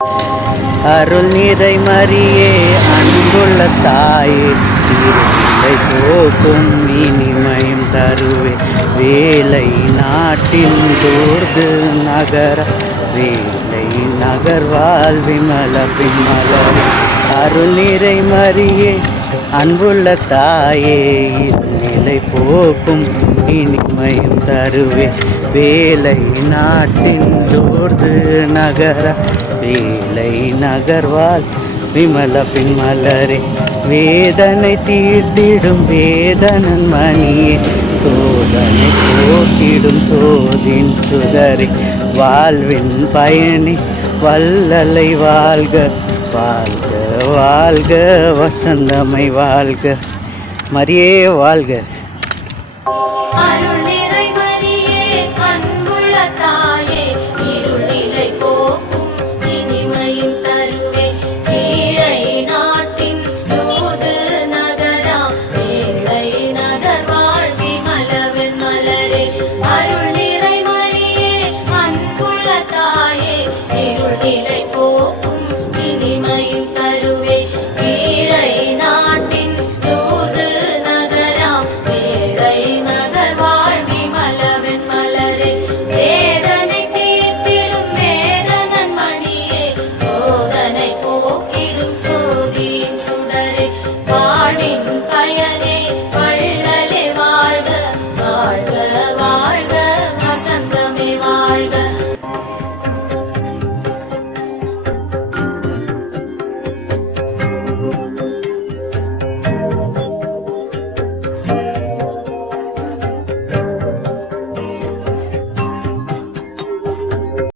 அருள் நிறை மரியே அன்புள்ள தாயே இருளை போக்கும் இனிமையும் தருவே வேலை நாட்டின் தூர்து நகர வேலை நகர்வால் விமல பின்மலர் அருள் நிறை மரியே அன்புள்ள தாயே இருநிலை போக்கும் இனிமையும் தருவே வேலை நாட்டின் தூர்து நகர வேலை நகர்வால் விமல பின்மலரே வேதனை தீர்த்திடும் வேதனன் மணியே சோதனை போட்டிடும் சோதின் சுடரே வாழ்வின் பயணி வல்லலை வாழ்க வாழ்க வாழ்க வசந்தமை வாழ்க மரியே வாழ்க. அருள் நிறை